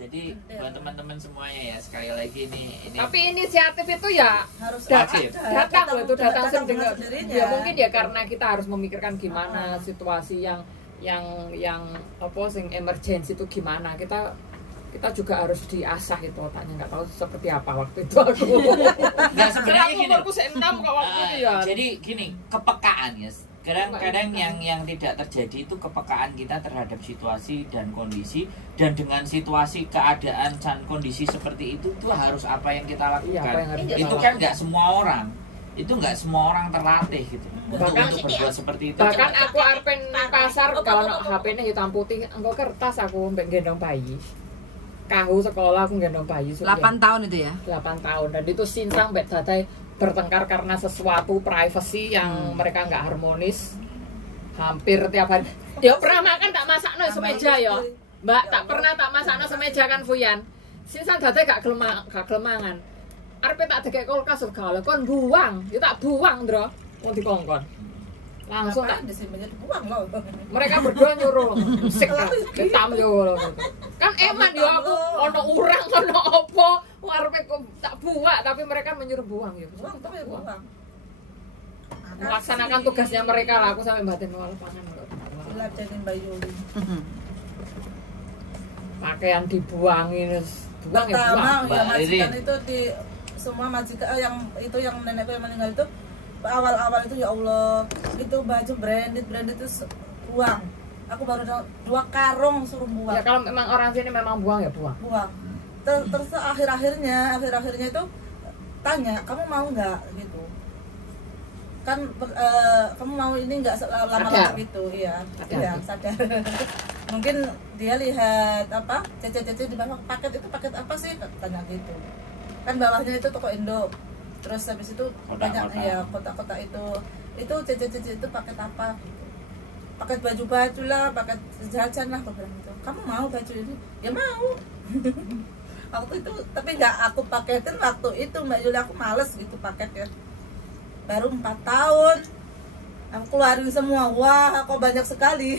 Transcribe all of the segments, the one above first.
Jadi buat teman-teman semuanya ya, sekali lagi ini tapi inisiatif itu ya harus datang loh, itu datang dengan sendiri. sendirinya. Ya mungkin ya karena kita harus memikirkan gimana situasi yang apa sing emergency itu gimana. Kita juga harus diasah itu otaknya, nggak tahu seperti apa waktu itu aku. Nggak, sebenarnya gini. Aku 6 kok waktu itu ya. Jadi gini, kepekaan ya. Kadang-kadang yang tidak terjadi itu kepekaan kita terhadap situasi dan kondisi, dan dengan situasi, keadaan dan kondisi seperti itu tuh harus apa yang kita lakukan. Itu kan nggak semua orang. Itu nggak semua orang terlatih gitu untuk berbuat seperti itu. Bahkan aku arpen pasar kalau HP-nya hitam putih, engko kertas aku mbek gendong bayi. Kahu sekolah aku gendong bayi 8 tahun itu ya? 8 tahun, dan itu sinsang mbek datai bertengkar karena sesuatu privacy yang mereka nggak harmonis hampir tiap hari. Ya pernah makan tak masakno semeja ya Mbak, tak pernah tak masakno semeja kan Fuyan. Sinsang datai gak kelemangan. Arep tak dikek kulkas segala kon buang, ya tak buang ndro wong dikongkon. Langsung tak dibuang loh. Mereka berdua nyuruh musik ketam yo kan eman yo aku ono urang ono opo arepe kok tak buang, tapi mereka menyuruh buang ya Buang tapi buang. melaksanakan tugasnya mereka lah. Aku sampai batin malah pangan Diladenin Mbak Yuli. pakaian dibuangin buang ya buang. Pertama ya majikan itu di semua majikan yang nenekku yang meninggal itu awal-awal itu ya Allah itu baju branded itu buang. Aku baru 2 karung suruh buang. Ya kalau memang orang sini memang buang ya buang. Terus akhir-akhirnya itu tanya, kamu mau nggak gitu kan kamu mau ini nggak lama-lama gitu. Iya sadar. Mungkin dia lihat apa cece di bawah paket itu paket apa sih tanya gitu kan, bawahnya itu toko Indo, terus habis itu banyak ya kota-kota itu cece itu paket apa gitu, paket baju lah, paket jajan lah, aku bilang gitu. Kamu mau baju ini? Ya mau. Waktu itu tapi nggak aku paketin waktu itu Mbak Yuli, aku males gitu paketnya. Baru 4 tahun aku keluarin semua, wah kok banyak sekali.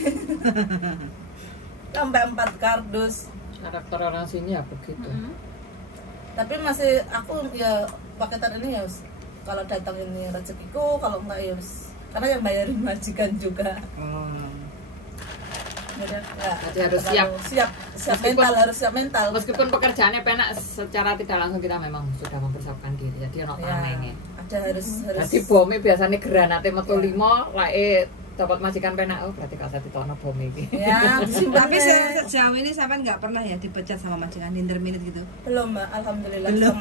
Sampai 4 kardus. Karakter orang sini ya begitu. Tapi masih aku ya paketan ini ya kalau datang ini rezekiku, kalau enggak ya karena yang bayarin majikan juga. Jadi harus siap mental, harus siap mental. Meskipun pekerjaannya penak, secara tidak langsung kita memang sudah mempersiapkan diri. Jadi ono tamenge. Ada harus. Jadi bome biasanya granate metu 5, lae dapat majikan penak, oh berarti kasih ditono bome iki. Ya, tapi sejauh ini sampean nggak pernah ya dipecat sama majikan di interminute gitu? Belum, Mbak. Alhamdulillah. Belum.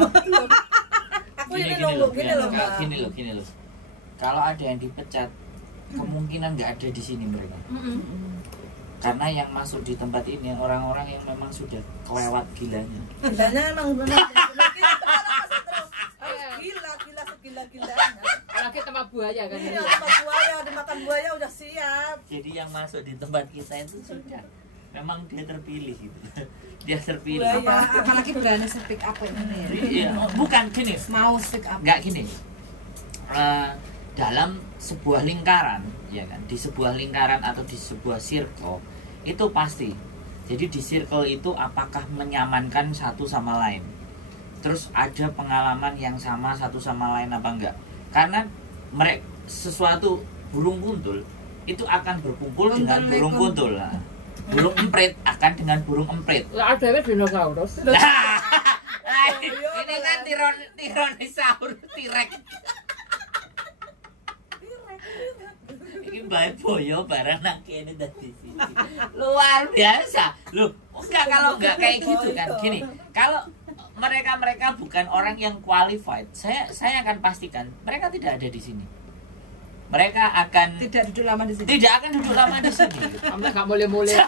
Aku ini nunggu gini loh, Mbak. Gini loh. Kalau ada yang dipecat, kemungkinan nggak ada di sini mereka. Karena yang masuk di tempat ini orang-orang yang memang sudah kelewat gilanya. Gilanya emang benar. Gila-gilanya. Apalagi tempat buaya kan. Iya, tempat buaya, dimakan buaya udah siap. Jadi yang masuk di tempat kita itu sudah memang dia terpilih gitu. Dia terpilih. Apalagi berani speak up ini ya. Iya, bukan gini. Mau speak up. Enggak gini. Dalam sebuah lingkaran, ya kan, di sebuah lingkaran atau di sebuah circle itu pasti. Jadi di circle itu apakah menyamankan satu sama lain, terus ada pengalaman yang sama satu sama lain apa enggak? Karena mereka sesuatu burung kuntul itu akan berkumpul dengan burung kuntul lah. Burung emprit akan dengan burung emprit. Lah ada dinosaurus. Ini kan Tyrannosaurus T-Rex. Ini Mbak Boyo barang nang kene dadi sini. Luar biasa. Loh, kalau enggak kayak gitu kan. Gini, kalau mereka bukan orang yang qualified, saya akan pastikan mereka tidak ada di sini. Mereka akan tidak duduk lama di sini. Tidak akan duduk lama di sini. Sampai enggak boleh-boleh.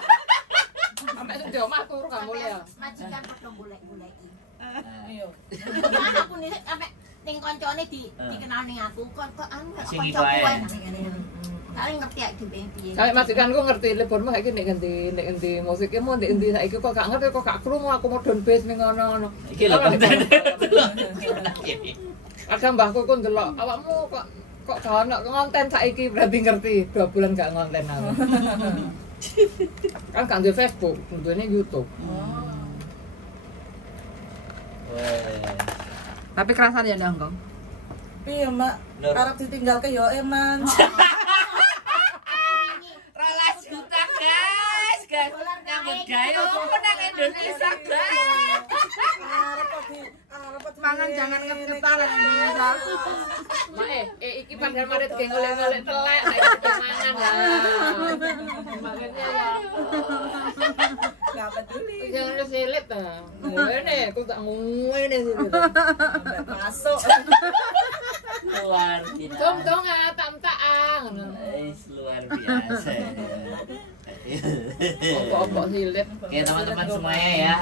Sampai di omah turu enggak boleh ya. Majikan padha golek-goleki. Iya. Aku nih sampai ning koncone dikenal ning aku kok anu gak kancaku wae. Kali ngerti ya piye. Kali majikanku ngerti liburmu saiki nek ganti musik mau nek endi saiki kok gak ngerti kok gak krungu aku modon bass ning ngono-ngono. Iki lho konten. Kadang mbahku ku ndelok awakmu kok gak ono ngonten saiki berarti ngerti 2 bulan gak ngonten aku. Kan gak di Facebook, tentunya YouTube. Tapi kerasan ya ndang kok. Iya mak, Nur. Arab ditinggal ke yo eman. 12 juta guys. Nyambut gawe opo nang Indonesia guys. Mangan jangan ngetar Indonesia. Mak iki padahal mari ge golek-golek telek nek mangan lah. Makanya ya. Enggak peduli. Jangan silit ta. Ngene, aku tak ngene sih. Masuk. Luar biasa. Dong tam-taang ngono. Luar biasa. Opo-opo silit. Oke teman-teman semuanya ya.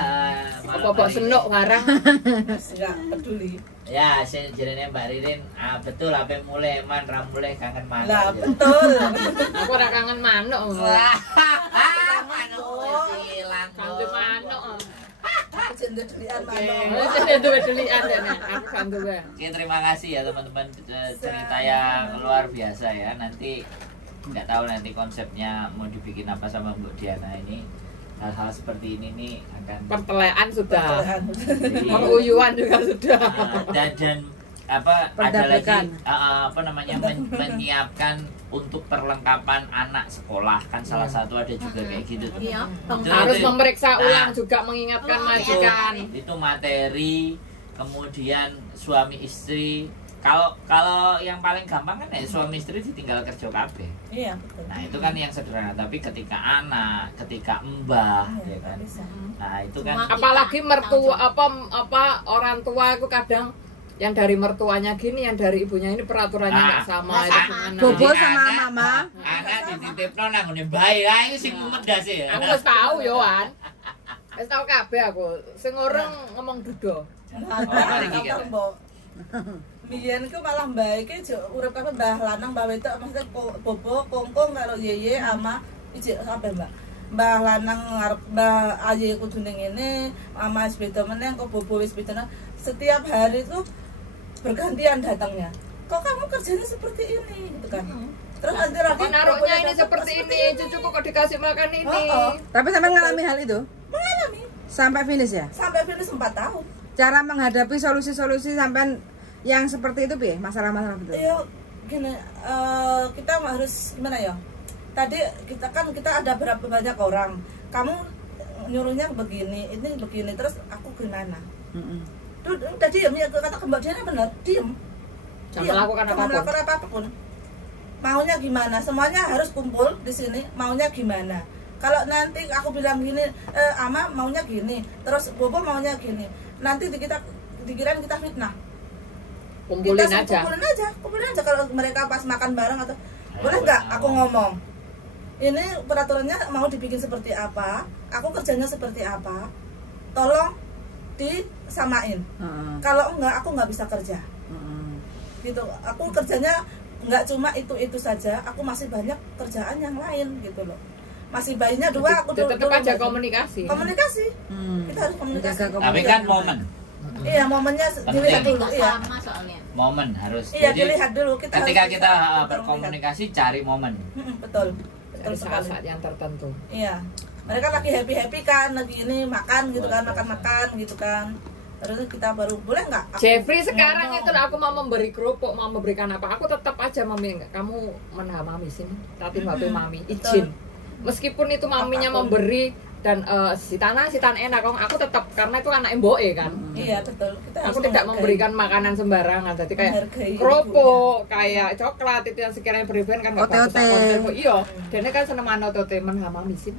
Opo-opo senuk ngarang. Enggak peduli. Ya, saya jarene Mbak Ririn, betul apa mulai man ra mulai kangen manuk. Lah betul. Aku ora kangen manuk. Manuk hilang. Kangen manuk. Aku jenenge delian manuk. Itu delian ya. Aku kangen wae. Oke, terima kasih ya teman-teman cerita yang luar biasa ya. Nanti nggak tahu nanti konsepnya mau dibikin apa sama Mbak Diana ini. Hal-hal seperti ini nih akan Pertelean sudah. jadi, Penguyuan juga sudah. dan apa ada lagi Perdagangan. apa namanya menyiapkan untuk perlengkapan anak sekolah kan salah satu ada juga kayak gitu tuh. Iya. Harus memeriksa Nah, ulang juga mengingatkan majikan. itu materi, kemudian suami istri. Kalau yang paling gampang kan ya suami istri ditinggal kerja kabeh. Iya betul. Nah itu kan yang sederhana, tapi ketika anak, ketika mbah, ya kan. Nah itu kan Apalagi mertua apa orang tua itu kadang yang dari mertuanya gini, yang dari ibunya ini peraturannya nggak sama. Itu gimana? Bobo Jadi sama anak- mama. anak dititipno nang ngene bae ae sing mumet gak sih. Aku wis tahu yo Wan. Wis tahu kabeh aku. Sing orang ngomong dudo. mari iki, Kak. Biyen ku malah mbak iki urip kabeh mbah lanang mbah wedok maksudnya bobo kongkong karo yeye ama ijik kabeh mbak. Mbah lanang ngarep mbah aye kudune ngene, ama wis beda meneh kok bobo wis beda. Setiap hari itu bergantian datangnya. Kok kamu kerjanya seperti ini gitu kan. Terus nanti lagi Naruhnya ini seperti ini, cucuku kok dikasih makan ini. Tapi sampai ngalami hal itu mengalami sampai finish ya. sampai finish 4 tahun. Cara menghadapi solusi-solusi sampai yang seperti itu piye? Masalah-masalah betul. Iya, gini, kita harus gimana ya? Tadi kita ada berapa banyak orang. Kamu nyuruhnya begini, ini begini, terus aku gimana? Tuh, udah diem ya, kata Mbak Diana benar, diem. Jangan melakukan Jangan apapun. melakukan apapun. Maunya gimana? Semuanya harus kumpul di sini. Maunya gimana? Kalau nanti aku bilang gini, Ama maunya gini, terus Bobo maunya gini, nanti dikirain kita fitnah. Kumpulin aja. Kumpulin aja kalau mereka pas makan bareng atau boleh nggak aku ngomong ini peraturannya mau dibikin seperti apa, aku kerjanya seperti apa, tolong disamain. Kalau enggak aku nggak bisa kerja. Gitu, aku kerjanya nggak cuma itu saja, aku masih banyak kerjaan yang lain gitu loh. Masih bayinya 2, aku tetap aja komunikasi. Kita harus komunikasi. tapi kan momen. Iya, momennya dilihat dulu. Nggak Iya, sama soalnya. Momen harus. iya Jadi dilihat dulu. Kita ketika harus kita bisa berkomunikasi cari momen. betul Dari sekali. saat-saat yang tertentu. Iya, mereka lagi happy kan, lagi ini makan gitu kan, makan gitu kan. Terus kita baru boleh nggak? Aku Jeffrey sekarang ngomong. itu aku mau memberi kerupuk, mau memberikan apa, aku tetap aja mami, kamu menahan mami sini, tapi mami izin. Meskipun itu maminya Apapun. memberi dan si tanah enak, aku tetap karena itu anak emboe kan. Iya betul. Kita Aku harus tidak menghargai. memberikan makanan sembarangan, jadi kayak Menghargai kerupuk, kayak coklat itu yang sekiranya berlebihan kan nggak bagus. Ote-ote. Aku telepon, iya, dan ini kan seneng mana ote menahan mami sini.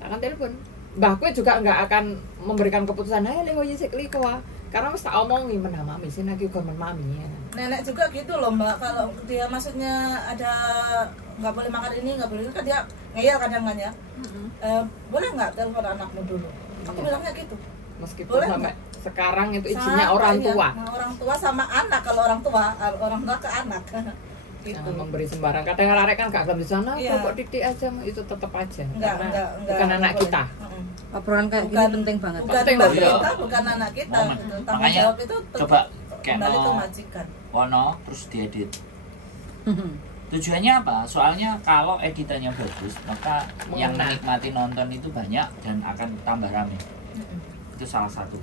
Akan telepon. Mbahku juga nggak akan memberikan keputusan, ayo lego yisik liko karena mesti tak omongi menahan mami sini lagi komen mami ya. Nenek juga gitu loh mbak, kalau dia maksudnya ada nggak boleh makan ini, nggak boleh itu kan dia ngeyel kadang kan ya. Boleh nggak telepon anakmu dulu? Aku bilangnya gitu. Meskipun Boleh sampai sekarang itu izinnya Sama, orang iya. tua. Nah, orang tua sama anak, kalau orang tua ke anak. Gitu. Jangan memberi sembarang. Kadang arek kan gak di sana, Iya. kok titik aja itu tetap aja. Enggak, Karena enggak bukan anak boleh. kita. Obrolan kayak gini penting banget. Bukan Penting mbak banget. kita, bukan anak kita. Momen. Gitu. Tanggung Makanya jawab itu coba kayak kembali ke no- majikan. Wono terus diedit. Tujuannya apa? Soalnya kalau editannya bagus, maka yang menikmati nonton itu banyak dan akan tambah rame. Itu salah satu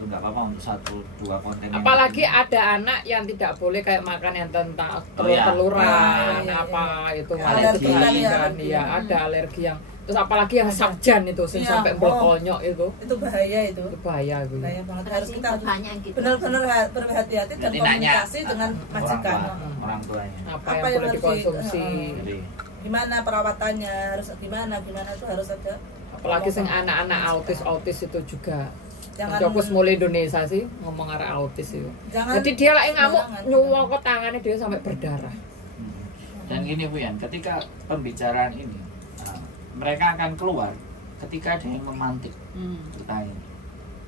nggak apa-apa untuk 1-2 konten. Apalagi ada anak yang tidak boleh kayak makan yang tentang iya. telur-teluran Iya. apa itu Alergi. kan ya ada alergi yang terus apalagi yang sabjan itu sing Iya. sampai blokonyok itu bahaya itu. bahaya gitu. Bahaya banget, harus Harus kita banyak gitu. benar-benar berhati-hati dan Berarti nanya komunikasi dengan majikan. orang tuanya. Apa Apa yang yang boleh harus dikonsumsi. Jadi Gimana perawatannya, harus gimana itu harus ada. Apalagi sing anak-anak autis itu juga. Jangan Fokus mulai Indonesia sih ngomong arah autis itu. jangan Jadi dia lagi ngamuk sembarangan. nyuwok ke tangannya dia sampai berdarah. dan gini Bu Yan, ketika pembicaraan ini mereka akan keluar ketika ada yang memantik tentang ini.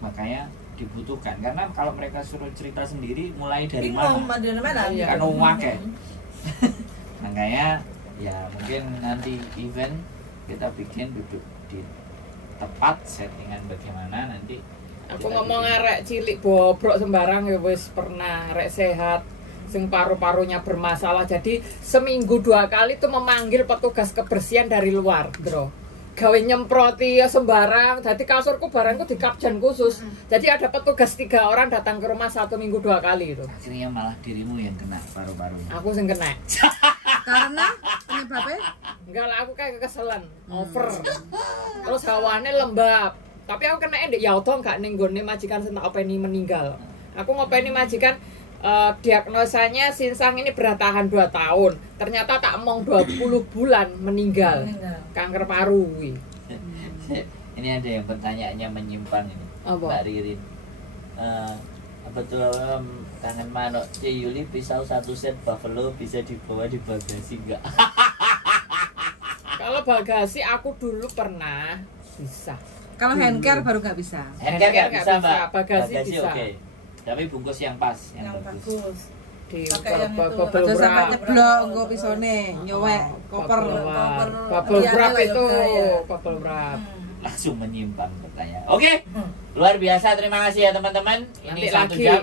Makanya dibutuhkan karena kalau mereka suruh cerita sendiri mulai dari bingung mana? dari mana. Iya. Kan wake. Makanya ya mungkin nanti event kita bikin duduk di tepat settingan bagaimana nanti. Aku kita ngomong bikin. arek cilik bobrok sembarang ya wis pernah arek sehat sing paru-parunya bermasalah. Jadi seminggu 2 kali tuh memanggil petugas kebersihan dari luar, Bro. Gawe nyemproti ya sembarang. Jadi kasurku barangku di kapjen khusus. Jadi ada petugas 3 orang datang ke rumah 1 minggu 2 kali itu. Akhirnya malah dirimu yang kena paru-parunya. Aku sing kena. Karena penyebabnya Enggak lah, aku kayak kekeselan, over. Terus hawane lembab. Tapi aku kena ndek ya udah enggak ning gone majikan sing tak openi meninggal. Aku ngopeni majikan diagnosanya Sinsang ini bertahan 2 tahun. Ternyata tak omong 20 bulan meninggal. Kanker paru kuwi. Ini ada yang pertanyaannya menyimpang ini. Apa? Mbak Ririn. Betul kangen manuk C Yuli pisau 1 set buffalo bisa dibawa di bagasi enggak? Kalau bagasi aku dulu pernah bisa. kalau handcare baru nggak bisa. Handcare nggak nggak bisa bisa, Mbak. bagasi bisa. Oke. Tapi bungkus yang pas, yang yang bagus. bagus. Di Pakai yang itu. bubble Ada sampai wrap. nyeblok nggo pisone, nyowek, koper. Bubble Iya, wrap iya, itu, iya. bubble wrap. Langsung menyimpang pertanyaan. Oke. Luar biasa, terima kasih ya teman-teman. Ini Nanti 1 lagi. jam.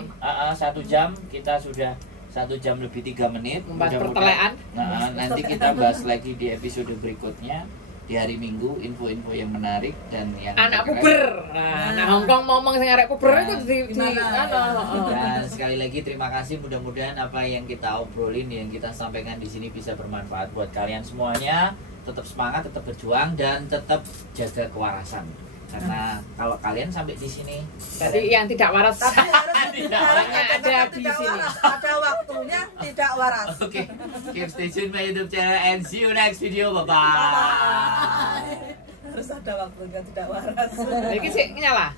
1 jam kita sudah 1 jam lebih 3 menit. Membahas Mudah-mudahan- pertanyaan. nanti kita bahas lagi di episode berikutnya di hari Minggu, info-info yang menarik dan yang Anak keren. puber. Nah, Hongkong ngomong sing arek puber Nah, itu di gimana? Dan sekali lagi terima kasih, mudah-mudahan apa yang kita obrolin, yang kita sampaikan di sini bisa bermanfaat buat kalian semuanya. Tetap semangat, tetap berjuang dan tetap jaga kewarasan. Karena kalau kalian sampai di sini, Jadi yang tidak waras. Tapi harus Tidak, ada tidak di sini. waras. Ada waktunya tidak waras. Oke, keep stay tune my YouTube channel and see you next video. Bye-bye. Harus ada waktunya tidak waras. Iki sih nyala.